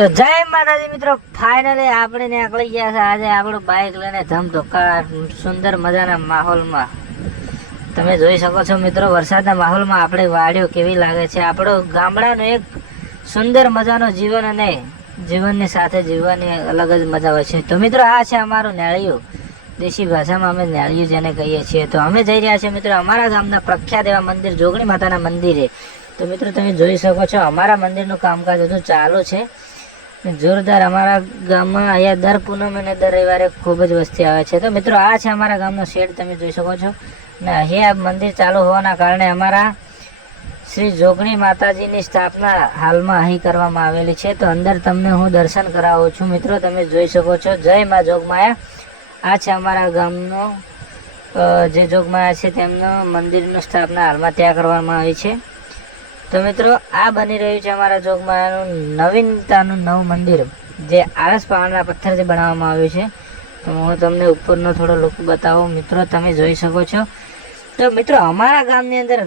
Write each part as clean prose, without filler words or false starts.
તો જય માતાજી મિત્રો, ફાઇનલી આપણે નીકળી ગયા છે આજે આપણું બાઇક લઈને ધમધોકા સુંદર મજાના માહોલમાં. તમે જોઈ શકો છો મિત્રો, વરસાદના માહોલમાં આપણે વાડીઓ કેવી લાગે છે. આપણો ગામડાનો એક સુંદર મજાનો જીવન અને જીવનની સાથે જીવવાની અલગ જ મજા હોય છે. તો મિત્રો, આ છે અમારું નેળિયું, દેશી ભાષામાં અમે નેળિયું જેને કહીએ છીએ. તો અમે જઈ રહ્યા છીએ મિત્રો અમારા ગામના પ્રખ્યાત એવા મંદિર જોગણી માતાના મંદિરે. તો મિત્રો, તમે જોઈ શકો છો અમારા મંદિરનું કામકાજ હજુ ચાલુ છે જોરદાર. અમારા ગામમાં અહીંયા દર પૂનમ અને દર રવિવારે ખૂબ જ વસ્તી આવે છે. તો મિત્રો, આ છે અમારા ગામનો શેડ, તમે જોઈ શકો છો. ને અહીંયા મંદિર ચાલુ હોવાના કારણે અમારા શ્રી જોગણી માતાજીની સ્થાપના હાલમાં અહીં કરવામાં આવેલી છે. તો અંદર તમને હું દર્શન કરાવું છું મિત્રો, તમે જોઈ શકો છો. જય મા જોગમાયા. આ છે અમારા ગામનો જે જોગમાયા છે તેમનો મંદિરનું સ્થાપના હાલમાં ત્યાં કરવામાં આવી છે. તો મિત્રો, આ બની રહ્યું છે અમારા જોગમાયાનું નવીનતાનું નવું મંદિર, જે આળસ પહાડના પથ્થરથી બનાવવામાં આવ્યું છે. તો હું તમને ઉપરનો થોડો લુક બતાવું મિત્રો, તમે જોઈ શકો છો. તો મિત્રો, અમારા ગામની અંદર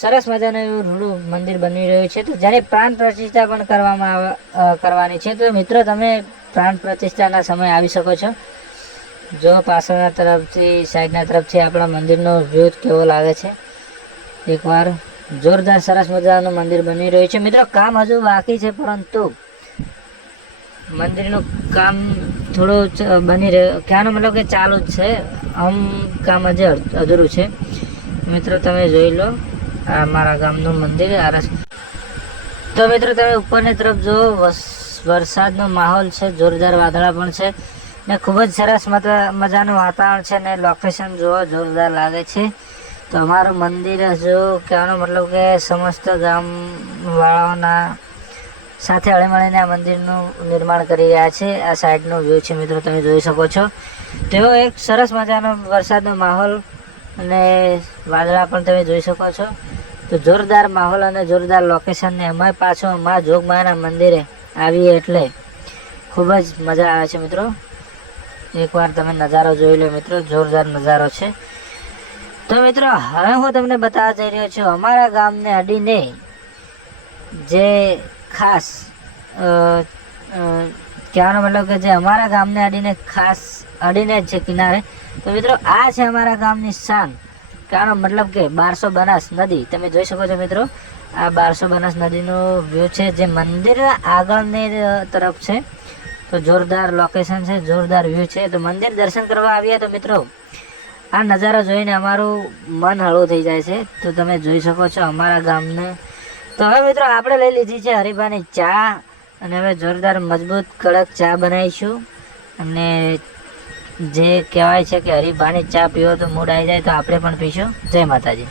સરસ મજાનું એવું રૂડું મંદિર બની રહ્યું છે. તો જ્યારે પ્રાણ પ્રતિષ્ઠા પણ કરવાની છે. તો મિત્રો, તમે પ્રાણ પ્રતિષ્ઠાના સમય આવી શકો છો. જો પાછળના તરફથી સાઈડના તરફથી આપણા મંદિરનો વ્યૂ કેવો લાગે છે એકવાર. જોરદાર સરસ મજાનું મંદિર બની રહ્યું છે મિત્રો. કામ હજુ બાકી છે, પરંતુ મંદિરનું કામ થોડું બની રહ્યું, કહેવાનો મતલબ કે ચાલુ જ છે. કામ હજી અધૂરું છે મિત્રો. તમે જોઈ લો, આ મારા ગામનું મંદિર આરસ. તો મિત્રો, તમે ઉપરની તરફ જો વરસાદનો માહોલ છે, જોરદાર વાદળા પણ છે ને ખૂબ જ સરસ મજાનું વાતાવરણ છે ને લોકેશન જોવો જોરદાર લાગે છે. તો અમારું મંદિર જો કહેવાનો મતલબ કે સમસ્ત ગામવાળાઓના સાથે હળીમળીને આ મંદિરનું નિર્માણ કરી રહ્યા છે. આ સાઈડનો વ્યૂ છે મિત્રો, તમે જોઈ શકો છો. તેવો એક સરસ મજાનો વરસાદનો માહોલ અને વાદળા પણ તમે જોઈ શકો છો. તો જોરદાર માહોલ અને જોરદાર લોકેશનને અમે પાછો મા જોગમાયાના મંદિરે આવીએ એટલે ખૂબ જ મજા આવે છે મિત્રો. એકવાર તમે નજારો જોઈ લો મિત્રો, જોરદાર નજારો છે. તો મિત્રો, હવે હું તમને બતાવવા જઈ રહ્યો છું અમારા ગામને અડીને જે ખાસ કહેવાનો મતલબ કે જે અમારા ગામને અડીને જ છે કિનારે. તો મિત્રો, આ છે અમારા ગામની શાન, કહેવાનો મતલબ કે 1200 બનાસ નદી. તમે જોઈ શકો છો મિત્રો, આ 1200 બનાસ નદીનો વ્યૂ છે જે મંદિર આગળની તરફ છે. તો જોરદાર લોકેશન છે, જોરદાર વ્યૂ છે. તો મંદિર દર્શન કરવા આવીએ તો મિત્રો, આ નજારો જોઈને અમારું મન હળવું થઈ જાય છે. તો તમે જોઈ શકો છો અમારા ગામને. તો હવે મિત્રો, આપણે લઈ લીધી છે હરીબાની ચા, અને હવે જોરદાર મજબૂત કડક ચા બનાવીશું. અને જે કહેવાય છે કે હરીબાની ચા પીવો તો મૂડ આવી જાય, તો આપણે પણ પીશું. જય માતાજી.